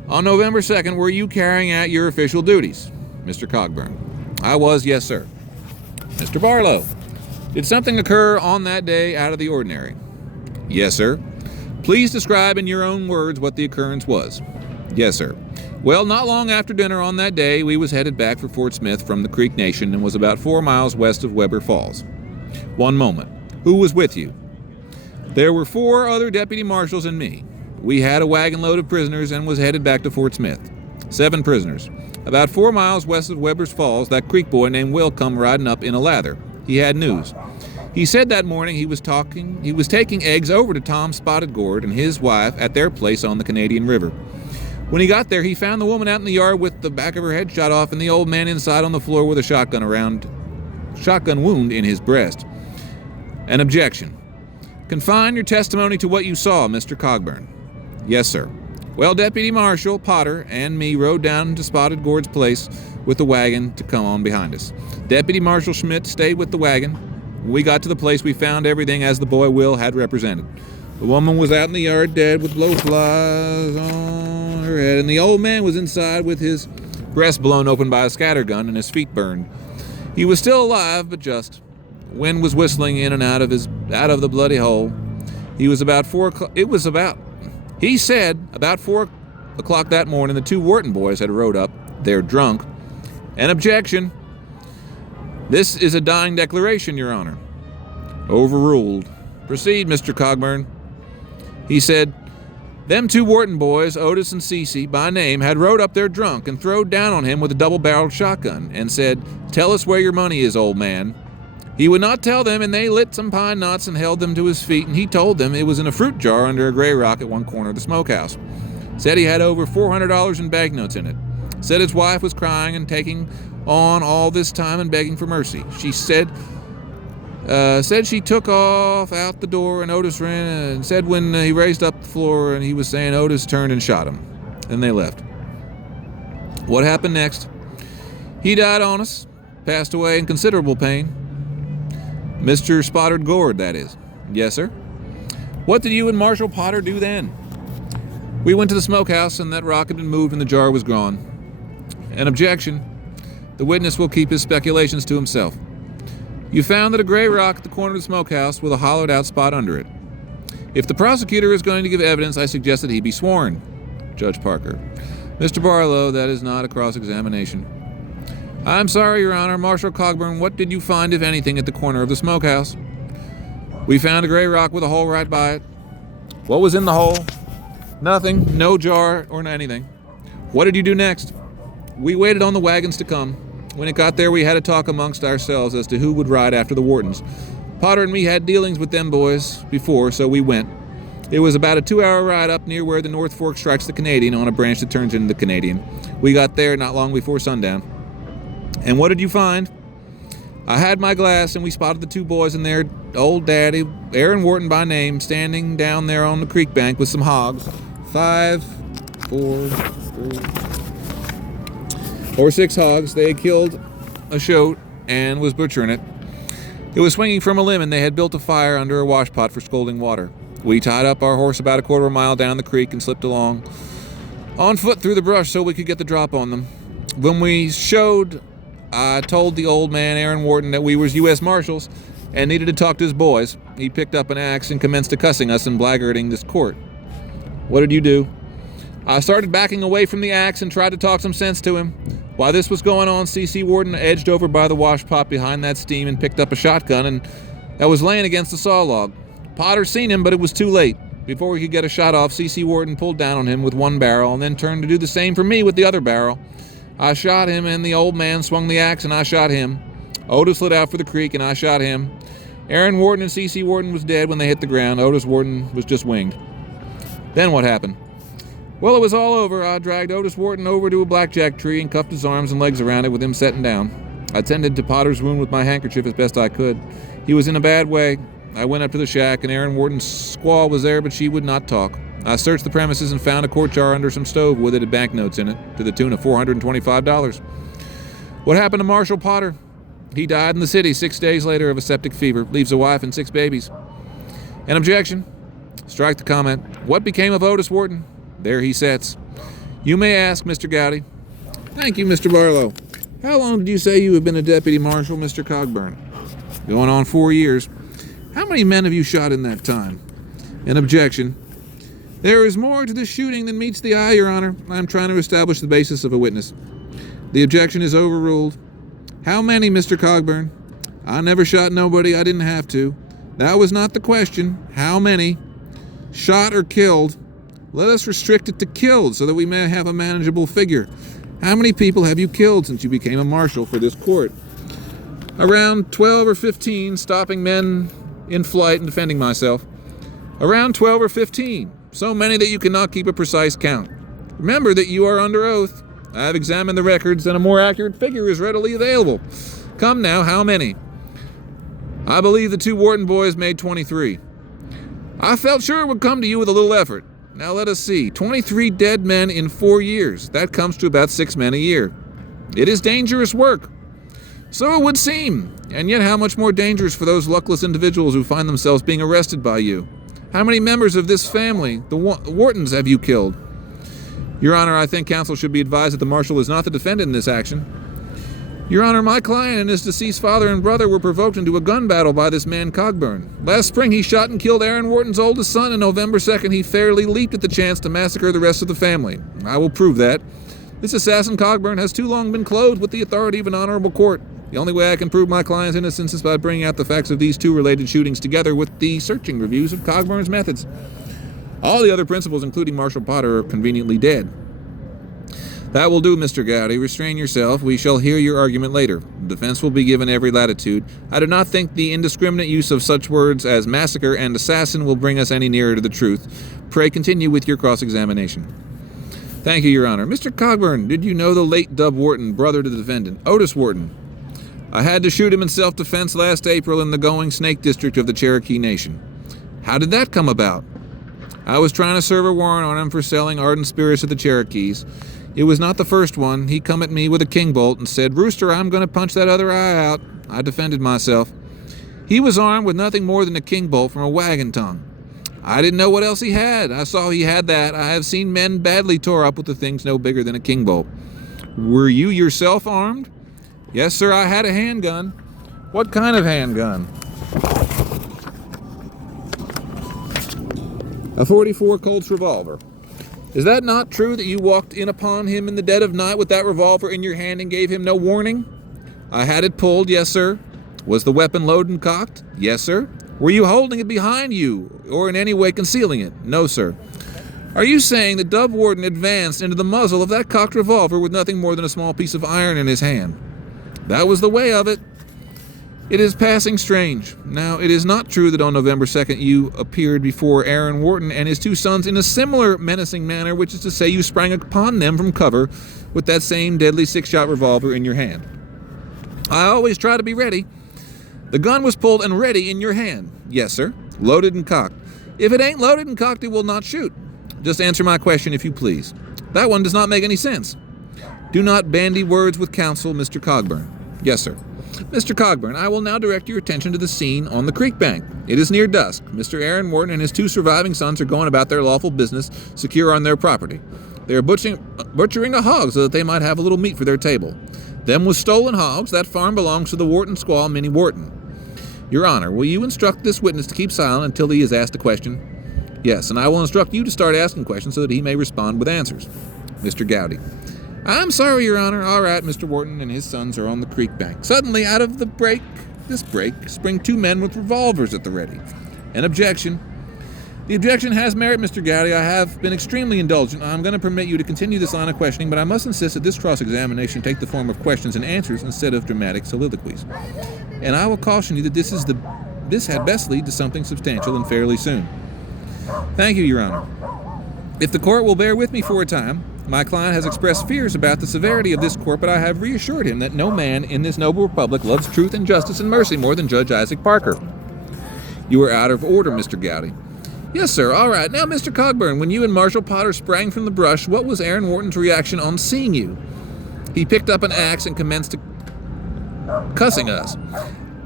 On November 2nd, were you carrying out your official duties? Mr. Cogburn. I was, yes, sir. Mr. Barlow. Did something occur on that day out of the ordinary? Yes, sir. Please describe in your own words what the occurrence was. Yes, sir. Well, not long after dinner on that day, we was headed back for Fort Smith from the Creek Nation and was about 4 miles west of Weber Falls. One moment. Who was with you? There were 4 other deputy marshals and me. We had a wagon load of prisoners and was headed back to Fort Smith. 7 prisoners. About 4 miles west of Weber's Falls, that Creek boy named Will come riding up in a lather. He had news. He said that morning he was taking eggs over to Tom Spotted Gourd and his wife at their place on the Canadian River. When he got there, he found the woman out in the yard with the back of her head shot off and the old man inside on the floor with a shotgun wound in his breast. An objection. Confine your testimony to what you saw, Mr. Cogburn. Yes, sir. Well, Deputy Marshal Potter and me rode down to Spotted Gourd's place with the wagon to come on behind us. Deputy Marshal Schmidt stayed with the wagon. When we got to the place, we found everything as the boy Will had represented. The woman was out in the yard dead with blowflies on her head, and the old man was inside with his breast blown open by a scattergun and his feet burned. He was still alive, but just. Wind was whistling in and out of the bloody hole. He said about 4 o'clock that morning the 2 Wharton boys had rode up. They're drunk. An objection. This is a dying declaration, Your Honor. Overruled. Proceed, Mr. Cogburn. He said, them 2 Wharton boys, Otis and Cece, by name, had rode up there drunk and throwed down on him with a double-barreled shotgun and said, tell us where your money is, old man. He would not tell them, and they lit some pine knots and held them to his feet, and he told them it was in a fruit jar under a gray rock at one corner of the smokehouse. Said he had over $400 in banknotes in it. Said his wife was crying and taking on all this time and begging for mercy. She said she took off out the door and Otis ran and said when he raised up the floor and he was saying Otis turned and shot him. Then they left. What happened next? He died on us, passed away in considerable pain. Mr. Spotted Gourd, that is. Yes, sir. What did you and Marshal Potter do then? We went to the smokehouse and that rock had been moved and the jar was gone. An objection. The witness will keep his speculations to himself. You found that a gray rock at the corner of the smokehouse with a hollowed out spot under it. If the prosecutor is going to give evidence, I suggest that he be sworn. Judge Parker. Mr. Barlow, that is not a cross-examination. I'm sorry, Your Honor. Marshal Cogburn, what did you find, if anything, at the corner of the smokehouse? We found a gray rock with a hole right by it. What was in the hole? Nothing. No jar or anything. What did you do next? We waited on the wagons to come. When it got there, we had a talk amongst ourselves as to who would ride after the Whartons. Potter and me had dealings with them boys before, so we went. It was about a 2-hour ride up near where the North Fork strikes the Canadian on a branch that turns into the Canadian. We got there not long before sundown. And what did you find? I had my glass, and we spotted the 2 boys and their old daddy, Aaron Wharton by name, standing down there on the creek bank with some hogs. 5, 4, or 6 hogs. They had killed a shoat and was butchering it. It was swinging from a limb, and they had built a fire under a washpot for scalding water. We tied up our horse about a quarter of a mile down the creek and slipped along on foot through the brush so we could get the drop on them. When we showed, I told the old man, Aaron Wharton, that we was U.S. Marshals and needed to talk to his boys. He picked up an axe and commenced to cussing us and blackguarding this court. What did you do? I started backing away from the axe and tried to talk some sense to him. While this was going on, C.C. Wharton edged over by the washpot behind that steam and picked up a shotgun and that was laying against the saw log. Potter seen him, but it was too late. Before he could get a shot off, C.C. Wharton pulled down on him with one barrel and then turned to do the same for me with the other barrel. I shot him, and the old man swung the axe, and I shot him. Otis lit out for the creek, and I shot him. Aaron Wharton and C.C. Wharton was dead when they hit the ground. Otis Wharton was just winged. Then what happened? Well, it was all over. I dragged Otis Wharton over to a blackjack tree and cuffed his arms and legs around it with him setting down. I tended to Potter's wound with my handkerchief as best I could. He was in a bad way. I went up to the shack, and Aaron Wharton's squaw was there, but she would not talk. I searched the premises and found a quart jar under some stove with it had banknotes in it, to the tune of $425. What happened to Marshall Potter? He died in the city 6 days later of a septic fever, leaves a wife and 6 babies. An objection? Strike the comment. What became of Otis Wharton? There he sits. You may ask, Mr. Gowdy. Thank you, Mr. Barlow. How long did you say you have been a deputy marshal, Mr. Cogburn? Going on 4 years. How many men have you shot in that time? An objection. There is more to this shooting than meets the eye, Your Honor. I am trying to establish the basis of a witness. The objection is overruled. How many, Mr. Cogburn? I never shot nobody. I didn't have to. That was not the question. How many? Shot or killed? Let us restrict it to killed so that we may have a manageable figure. How many people have you killed since you became a marshal for this court? Around 12 or 15, stopping men in flight and defending myself. Around 12 or 15. So many that you cannot keep a precise count. Remember that you are under oath. I have examined the records, and a more accurate figure is readily available. Come now, how many? I believe the 2 Wharton boys made 23. I felt sure it would come to you with a little effort. Now let us see. 23 dead men in 4 years. That comes to about 6 men a year. It is dangerous work. So it would seem. And yet how much more dangerous for those luckless individuals who find themselves being arrested by you. How many members of this family, the Whartons, have you killed? Your Honor, I think counsel should be advised that the marshal is not the defendant in this action. Your Honor, my client and his deceased father and brother were provoked into a gun battle by this man Cogburn. Last spring he shot and killed Aaron Wharton's oldest son, and November 2nd he fairly leaped at the chance to massacre the rest of the family. I will prove that. This assassin Cogburn has too long been clothed with the authority of an honorable court. The only way I can prove my client's innocence is by bringing out the facts of these 2 related shootings together with the searching reviews of Cogburn's methods. All the other principals, including Marshal Potter, are conveniently dead. That will do, Mr. Gowdy. Restrain yourself. We shall hear your argument later. The defense will be given every latitude. I do not think the indiscriminate use of such words as massacre and assassin will bring us any nearer to the truth. Pray continue with your cross-examination. Thank you, Your Honor. Mr. Cogburn, did you know the late Dub Wharton, brother to the defendant, Otis Wharton? I had to shoot him in self-defense last April in the Going Snake district of the Cherokee Nation. How did that come about? I was trying to serve a warrant on him for selling ardent spirits to the Cherokees. It was not the first one. He come at me with a king bolt and said, Rooster, I'm going to punch that other eye out. I defended myself. He was armed with nothing more than a king bolt from a wagon tongue. I didn't know what else he had. I saw he had that. I have seen men badly tore up with the things no bigger than a king bolt. Were you yourself armed? Yes, sir, I had a handgun. What kind of handgun? A .44 Colt's revolver. Is that not true that you walked in upon him in the dead of night with that revolver in your hand and gave him no warning? I had it pulled, yes, sir. Was the weapon loaded and cocked? Yes, sir. Were you holding it behind you or in any way concealing it? No, sir. Are you saying that Dub Wharton advanced into the muzzle of that cocked revolver with nothing more than a small piece of iron in his hand? That was the way of it. It is passing strange. Now, it is not true that on November 2nd you appeared before Aaron Wharton and his 2 sons in a similar menacing manner, which is to say you sprang upon them from cover with that same deadly 6-shot revolver in your hand. I always try to be ready. The gun was pulled and ready in your hand. Yes, sir. Loaded and cocked. If it ain't loaded and cocked, it will not shoot. Just answer my question if you please. That one does not make any sense. Do not bandy words with counsel, Mr. Cogburn. Yes, sir. Mr. Cogburn, I will now direct your attention to the scene on the creek bank. It is near dusk. Mr. Aaron Wharton and his 2 surviving sons are going about their lawful business, secure on their property. They are butchering a hog so that they might have a little meat for their table. Them was stolen hogs. That farm belongs to the Wharton squaw, Minnie Wharton. Your Honor, will you instruct this witness to keep silent until he is asked a question? Yes, and I will instruct you to start asking questions so that he may respond with answers. Mr. Gowdy. I'm sorry, Your Honor. All right, Mr. Wharton and his sons are on the creek bank. Suddenly, out of this break, 2 men with revolvers at the ready. An objection. The objection has merit, Mr. Gowdy. I have been extremely indulgent. I'm going to permit you to continue this line of questioning, but I must insist that this cross-examination take the form of questions and answers instead of dramatic soliloquies. And I will caution you that this had best lead to something substantial and fairly soon. Thank you, Your Honor. If the court will bear with me for a time, my client has expressed fears about the severity of this court, but I have reassured him that no man in this noble republic loves truth and justice and mercy more than Judge Isaac Parker. You are out of order, Mr. Gowdy. Yes, sir. All right. Now, Mr. Cogburn, when you and Marshal Potter sprang from the brush, what was Aaron Wharton's reaction on seeing you? He picked up an axe and commenced cussing us.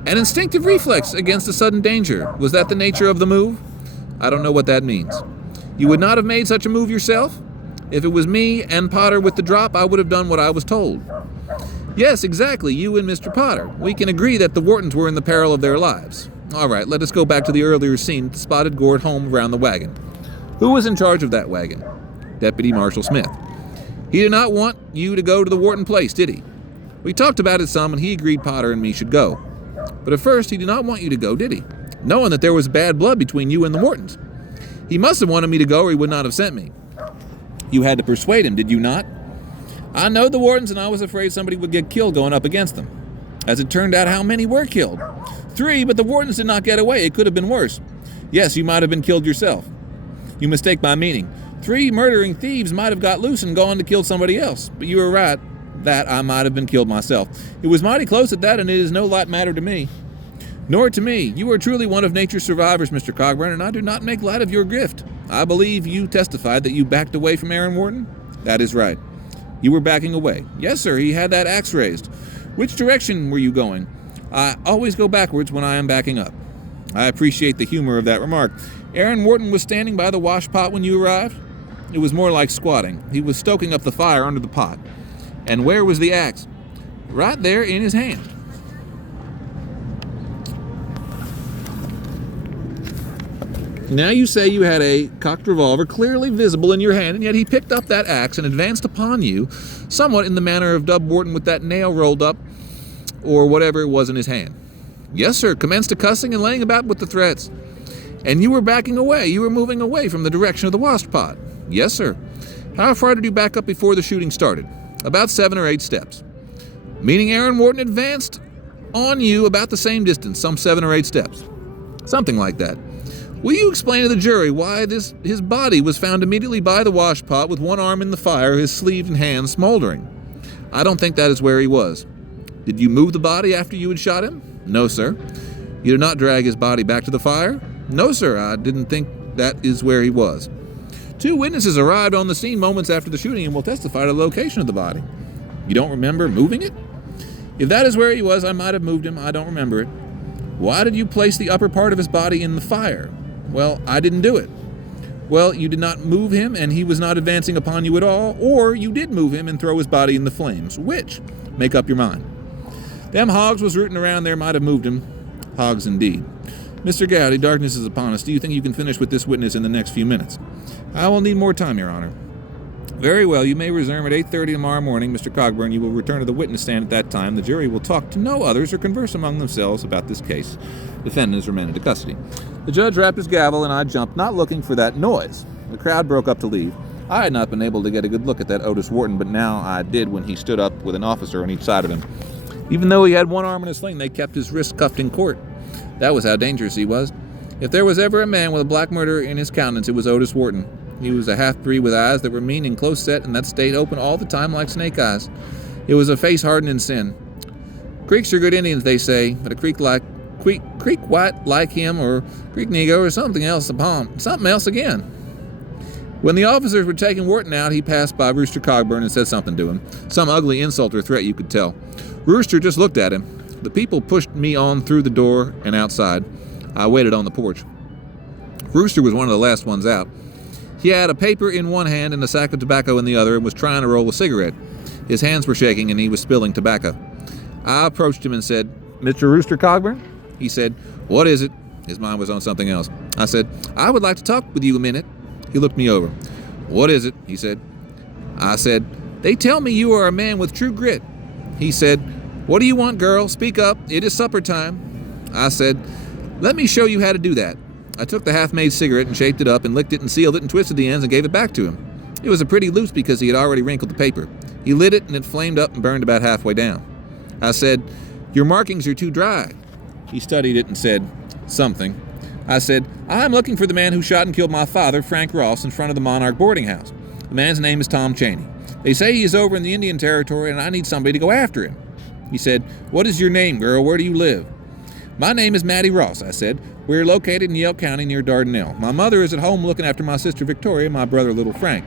An instinctive reflex against a sudden danger. Was that the nature of the move? I don't know what that means. You would not have made such a move yourself? If it was me and Potter with the drop, I would have done what I was told. Yes, exactly, you and Mr. Potter. We can agree that the Whartons were in the peril of their lives. All right, let us go back to the earlier scene at the spotted gourd home around the wagon. Who was in charge of that wagon? Deputy Marshal Smith. He did not want you to go to the Wharton place, did he? We talked about it some, and he agreed Potter and me should go. But at first, he did not want you to go, did he? Knowing that there was bad blood between you and the Whartons. He must have wanted me to go, or he would not have sent me. You had to persuade him, did you not? I know the Whartons, and I was afraid somebody would get killed going up against them. As it turned out, how many were killed? 3, but the Whartons did not get away. It could have been worse. Yes, you might have been killed yourself. You mistake my meaning. 3 murdering thieves might have got loose and gone to kill somebody else. But you were right that I might have been killed myself. It was mighty close at that, and it is no light matter to me. Nor to me. You are truly one of nature's survivors, Mr. Cogburn, and I do not make light of your gift. I believe you testified that you backed away from Aaron Wharton? That is right. You were backing away. Yes, sir, he had that axe raised. Which direction were you going? I always go backwards when I am backing up. I appreciate the humor of that remark. Aaron Wharton was standing by the wash pot when you arrived? It was more like squatting. He was stoking up the fire under the pot. And where was the axe? Right there in his hand. Now you say you had a cocked revolver clearly visible in your hand, and yet he picked up that axe and advanced upon you, somewhat in the manner of Dub Wharton with that nail rolled up, or whatever it was in his hand. Yes, sir, commenced a cussing and laying about with the threats. And you were backing away. You were moving away from the direction of the wash pot. Yes, sir. How far did you back up before the shooting started? About 7 or 8 steps. Meaning Aaron Wharton advanced on you about the same distance, some 7 or 8 steps. Something like that. Will you explain to the jury why his body was found immediately by the wash pot with one arm in the fire, his sleeve and hands smoldering? I don't think that is where he was. Did you move the body after you had shot him? No, sir. You did not drag his body back to the fire? No, sir. I didn't think that is where he was. 2 witnesses arrived on the scene moments after the shooting and will testify to the location of the body. You don't remember moving it? If that is where he was, I might have moved him. I don't remember it. Why did you place the upper part of his body in the fire? Well, I didn't do it. Well, you did not move him, and he was not advancing upon you at all, or you did move him and throw his body in the flames. Which? Make up your mind. Them hogs was rooting around there might have moved him. Hogs indeed. Mr. Gowdy, darkness is upon us. Do you think you can finish with this witness in the next few minutes? I will need more time, Your Honor. Very well, you may resume at 8:30 tomorrow morning, Mr. Cogburn. You will return to the witness stand at that time. The jury will talk to no others or converse among themselves about this case. Defendant is remanded to custody. The judge rapped his gavel, and I jumped, not looking for that noise. The crowd broke up to leave. I had not been able to get a good look at that Otis Wharton, but now I did when he stood up with an officer on each side of him. Even though he had one arm in a sling, they kept his wrist cuffed in court. That was how dangerous he was. If there was ever a man with a black murder in his countenance, it was Otis Wharton. He was a half-breed with eyes that were mean and close set, and that stayed open all the time like snake eyes. It was a face hardened in sin. Creeks are good Indians, they say, but a creek white like him, or Creek Negro, or something else again. When the officers were taking Wharton out, he passed by Rooster Cogburn and said something to him. Some ugly insult or threat, you could tell. Rooster just looked at him. The people pushed me on through the door and outside. I waited on the porch. Rooster was one of the last ones out. He had a paper in one hand and a sack of tobacco in the other and was trying to roll a cigarette. His hands were shaking and he was spilling tobacco. I approached him and said, "Mr. Rooster Cogburn?" He said, "What is it?" His mind was on something else. I said, "I would like to talk with you a minute." He looked me over. "What is it?" he said. I said, "They tell me you are a man with true grit." He said, "What do you want, girl? Speak up. It is supper time." I said, "Let me show you how to do that." I took the half-made cigarette and shaped it up and licked it and sealed it and twisted the ends and gave it back to him. It was a pretty loose because he had already wrinkled the paper. He lit it and it flamed up and burned about halfway down. I said, "Your markings are too dry." He studied it and said, "Something." I said, "I'm looking for the man who shot and killed my father, Frank Ross, in front of the Monarch boarding house. The man's name is Tom Cheney. They say he is over in the Indian Territory and I need somebody to go after him." He said, "What is your name, girl? Where do you live?" "My name is Mattie Ross," I said. "We're located in Yale County near Dardanelle. My mother is at home looking after my sister Victoria and my brother little Frank."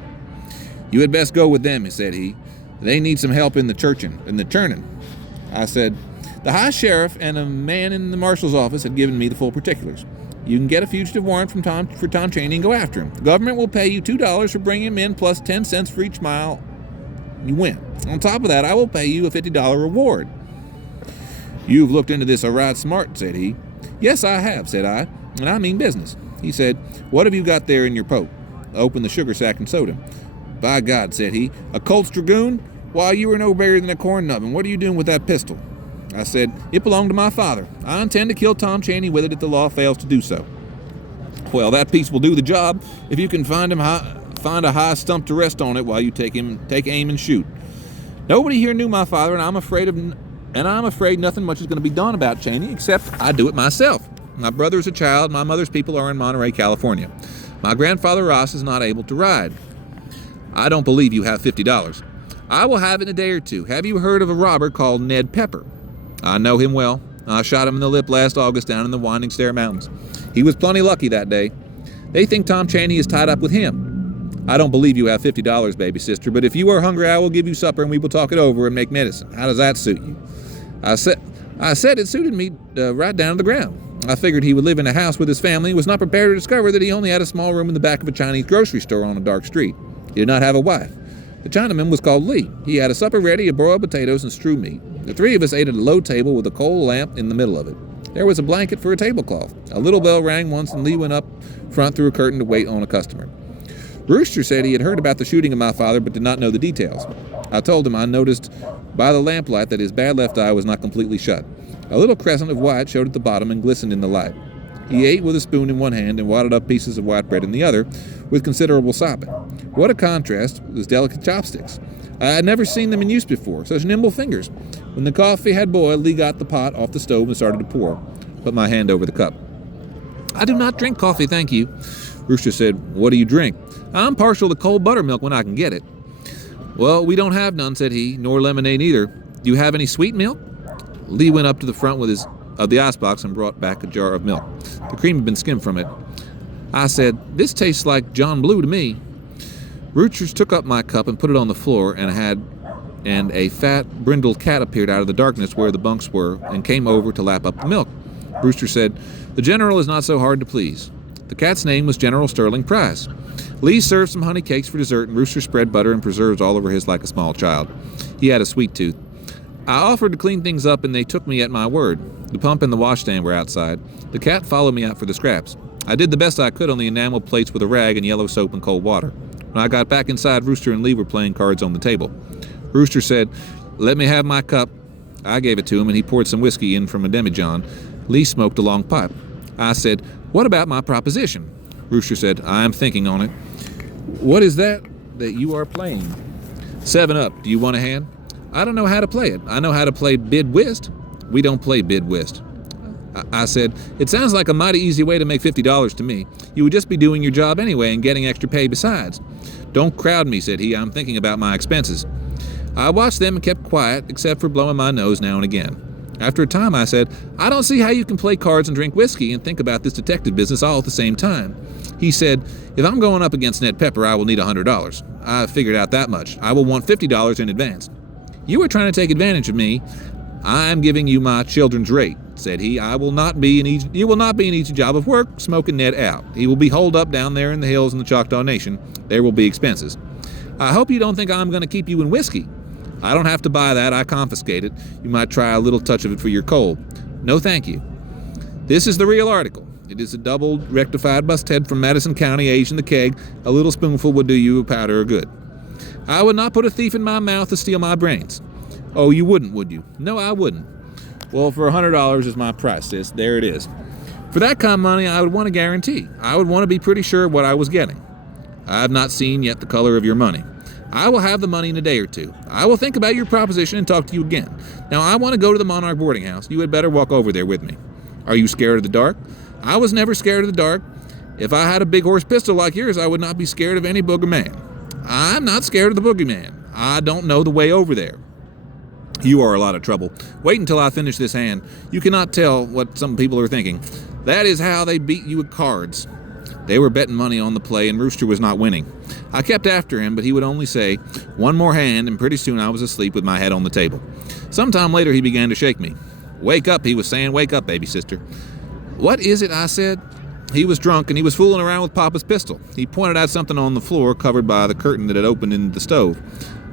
"You had best go with them," said he. "They need some help in the churning." I said, "The high sheriff and a man in the marshal's office had given me the full particulars. You can get a fugitive warrant for Tom Cheney and go after him. The government will pay you $2 for bringing him in plus 10 cents for each mile you win. On top of that, I will pay you a $50 reward." "You've looked into this a right smart," said he. "Yes, I have," said I, "and I mean business." He said, "What have you got there in your poke?" I opened the sugar sack and soda. "By God," said he, "a Colt's Dragoon? Why, you were no bigger than a corn nubbin. What are you doing with that pistol?" I said, "It belonged to my father. I intend to kill Tom Cheney with it if the law fails to do so." "Well, that piece will do the job if you can find a high stump to rest on it while you take aim and shoot. Nobody here knew my father, and I'm afraid nothing much is going to be done about Cheney except I do it myself. My brother is a child. My mother's people are in Monterey, California. My grandfather Ross is not able to ride." "I don't believe you have $50. "I will have it in a day or two. Have you heard of a robber called Ned Pepper?" "I know him well. I shot him in the lip last August down in the Winding Stair Mountains. He was plenty lucky that day. They think Tom Cheney is tied up with him." "I don't believe you have $50, baby sister, but if you are hungry, I will give you supper and we will talk it over and make medicine. How does that suit you?" I said it suited me right down to the ground. I figured he would live in a house with his family and was not prepared to discover that he only had a small room in the back of a Chinese grocery store on a dark street. He did not have a wife. The Chinaman was called Lee. He had a supper ready of broiled potatoes and stew meat. The three of us ate at a low table with a coal lamp in the middle of it. There was a blanket for a tablecloth. A little bell rang once and Lee went up front through a curtain to wait on a customer. Rooster said he had heard about the shooting of my father but did not know the details. I told him I noticed by the lamplight that his bad left eye was not completely shut. A little crescent of white showed at the bottom and glistened in the light. He ate with a spoon in one hand and wadded up pieces of white bread in the other, with considerable sopping. What a contrast with his delicate chopsticks. I had never seen them in use before, such nimble fingers. When the coffee had boiled, Lee got the pot off the stove and started to pour. Put my hand over the cup. "I do not drink coffee, thank you." Rooster said, "What do you drink?" "I'm partial to cold buttermilk when I can get it." "Well, we don't have none," said he, "nor lemonade either. Do you have any sweet milk?" Lee went up to the front of the icebox and brought back a jar of milk. The cream had been skimmed from it. I said, "This tastes like John Blue to me." Roosters took up my cup and put it on the floor, and a fat, brindled cat appeared out of the darkness where the bunks were and came over to lap up the milk. Rooster said, "The general is not so hard to please." The cat's name was General Sterling Price. Lee served some honey cakes for dessert, and Rooster spread butter and preserves all over his like a small child. He had a sweet tooth. I offered to clean things up, and they took me at my word. The pump and the washstand were outside. The cat followed me out for the scraps. I did the best I could on the enamel plates with a rag and yellow soap and cold water. When I got back inside, Rooster and Lee were playing cards on the table. Rooster said, "Let me have my cup." I gave it to him, and he poured some whiskey in from a demijohn. Lee smoked a long pipe. I said, "What about my proposition?" Rooster said, "I am thinking on it." "What is that you are playing?" "7-Up. Do you want a hand?" "I don't know how to play it. I know how to play bid whist." "We don't play bid whist." I said, "It sounds like a mighty easy way to make $50 to me. You would just be doing your job anyway and getting extra pay besides." "Don't crowd me," said he. "I'm thinking about my expenses." I watched them and kept quiet, except for blowing my nose now and again. After a time, I said, "I don't see how you can play cards and drink whiskey and think about this detective business all at the same time." He said, "If I'm going up against Ned Pepper, I will need $100. I've figured out that much. I will want $50 in advance." "You are trying to take advantage of me." "I'm giving you my children's rate," said he. You will not be in each job of work smoking Ned out. He will be holed up down there in the hills in the Choctaw Nation. There will be expenses. I hope you don't think I'm going to keep you in whiskey. I don't have to buy that. I confiscate it. You might try a little touch of it for your cold. No, thank you. This is the real article. It is a double rectified bust head from Madison County, aged in the keg. A little spoonful would do you a powder of good. I would not put a thief in my mouth to steal my brains. Oh, you wouldn't, would you? No, I wouldn't. Well, for $100 is my price, sis. There it is. For that kind of money, I would want a guarantee. I would want to be pretty sure what I was getting. I have not seen yet the color of your money. I will have the money in a day or two. I will think about your proposition and talk to you again. Now, I want to go to the Monarch boarding house. You had better walk over there with me. Are you scared of the dark? I was never scared of the dark. If I had a big horse pistol like yours, I would not be scared of any boogeyman. I'm not scared of the boogeyman. I don't know the way over there. You are a lot of trouble. Wait until I finish this hand. You cannot tell what some people are thinking. That is how they beat you at cards. They were betting money on the play, and Rooster was not winning. I kept after him, but he would only say, "One more hand," and pretty soon I was asleep with my head on the table. Sometime later he began to shake me. "Wake up," he was saying. "Wake up, baby sister." "What is it?" I said. He was drunk, and he was fooling around with Papa's pistol. He pointed out something on the floor covered by the curtain that had opened into the stove.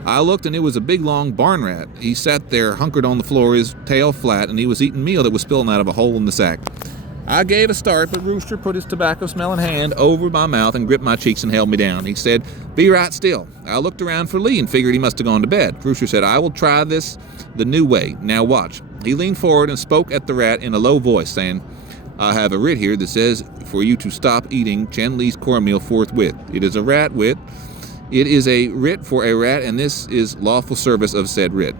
I looked, and it was a big, long barn rat. He sat there, hunkered on the floor, his tail flat, and he was eating meal that was spilling out of a hole in the sack. I gave a start, but Rooster put his tobacco-smelling hand over my mouth and gripped my cheeks and held me down. He said, "Be right still." I looked around for Lee and figured he must have gone to bed. Rooster said, "I will try this the new way. Now watch." He leaned forward and spoke at the rat in a low voice, saying, "I have a writ here that says for you to stop eating Chen Li's cornmeal forthwith. It is a writ for a rat, and this is lawful service of said writ."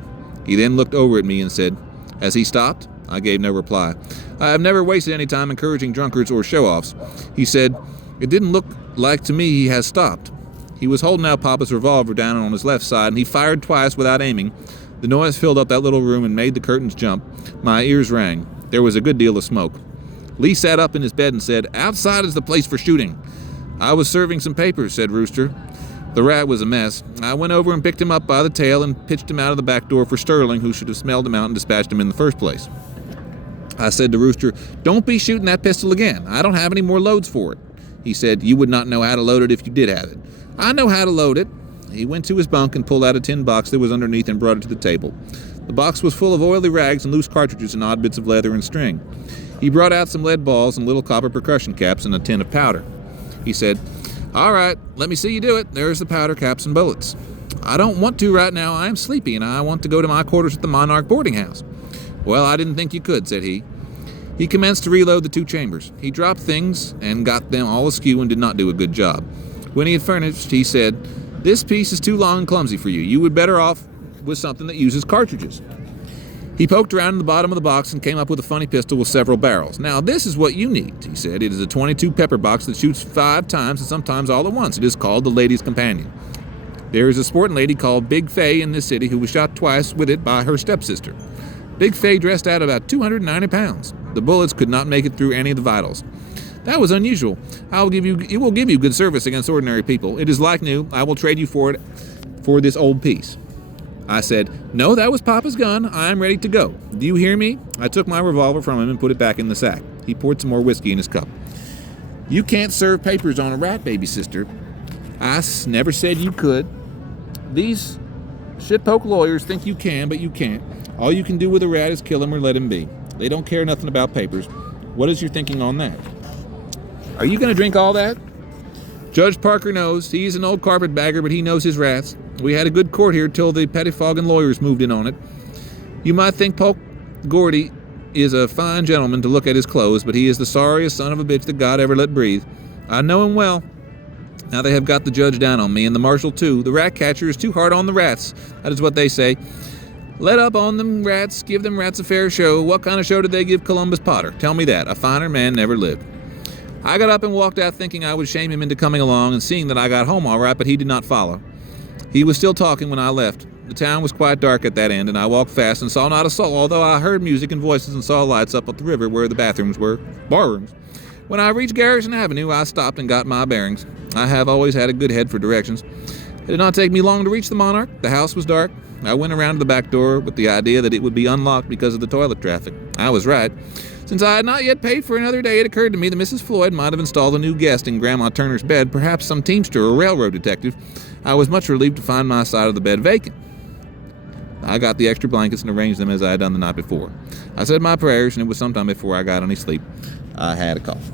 He then looked over at me and said, "Has he stopped?" I gave no reply. I have never wasted any time encouraging drunkards or show-offs. He said, "It didn't look like to me he has stopped." He was holding out Papa's revolver down on his left side, and he fired twice without aiming. The noise filled up that little room and made the curtains jump. My ears rang. There was a good deal of smoke. Lee sat up in his bed and said, "Outside is the place for shooting." "I was serving some papers," said Rooster. The rat was a mess. I went over and picked him up by the tail and pitched him out of the back door for Sterling, who should have smelled him out and dispatched him in the first place. I said to Rooster, "Don't be shooting that pistol again. I don't have any more loads for it." He said, "You would not know how to load it if you did have it." "I know how to load it." He went to his bunk and pulled out a tin box that was underneath and brought it to the table. The box was full of oily rags and loose cartridges and odd bits of leather and string. He brought out some lead balls and little copper percussion caps and a tin of powder. He said, "All right, let me see you do it. There's the powder, caps, and bullets." "I don't want to right now. I am sleepy, and I want to go to my quarters at the Monarch boarding house." "Well, I didn't think you could," said he. He commenced to reload the two chambers. He dropped things and got them all askew and did not do a good job. When he had finished, he said, "This piece is too long and clumsy for you. You would better off with something that uses cartridges." He poked around in the bottom of the box and came up with a funny pistol with several barrels. "Now, this is what you need," he said. "It is a 22 pepper box that shoots 5 times and sometimes all at once. It is called the Lady's Companion. There is a sporting lady called Big Fay in this city who was shot twice with it by her stepsister. Big Fay dressed out about 290 pounds. The bullets could not make it through any of the vitals. That was unusual. It will give you good service against ordinary people. It is like new. I will trade you for it for this old piece." I said, "No, that was Papa's gun. I am ready to go. Do you hear me?" I took my revolver from him and put it back in the sack. He poured some more whiskey in his cup. "You can't serve papers on a rat, baby sister. I never said you could. These shitpoke lawyers think you can, but you can't. All you can do with a rat is kill him or let him be. They don't care nothing about papers. What is your thinking on that?" "Are you going to drink all that?" "Judge Parker knows. He's an old carpetbagger, but he knows his rats. We had a good court here till the pettifogging lawyers moved in on it. You might think Polk Gordy is a fine gentleman to look at his clothes, but he is the sorriest son of a bitch that God ever let breathe. I know him well. Now they have got the judge down on me, and the marshal too. The rat catcher is too hard on the rats. That is what they say. Let up on them rats, give them rats a fair show. What kind of show did they give Columbus Potter? Tell me that. A finer man never lived." I got up and walked out thinking I would shame him into coming along and seeing that I got home all right, but he did not follow. He was still talking when I left. The town was quite dark at that end, and I walked fast and saw not a soul, although I heard music and voices and saw lights up the river where the bathrooms were, barrooms. When I reached Garrison Avenue, I stopped and got my bearings. I have always had a good head for directions. It did not take me long to reach the Monarch. The house was dark. I went around to the back door with the idea that it would be unlocked because of the toilet traffic. I was right. Since I had not yet paid for another day, it occurred to me that Mrs. Floyd might have installed a new guest in Grandma Turner's bed, perhaps some teamster or railroad detective. I was much relieved to find my side of the bed vacant. I got the extra blankets and arranged them as I had done the night before. I said my prayers, and it was sometime before I got any sleep. I had a cough.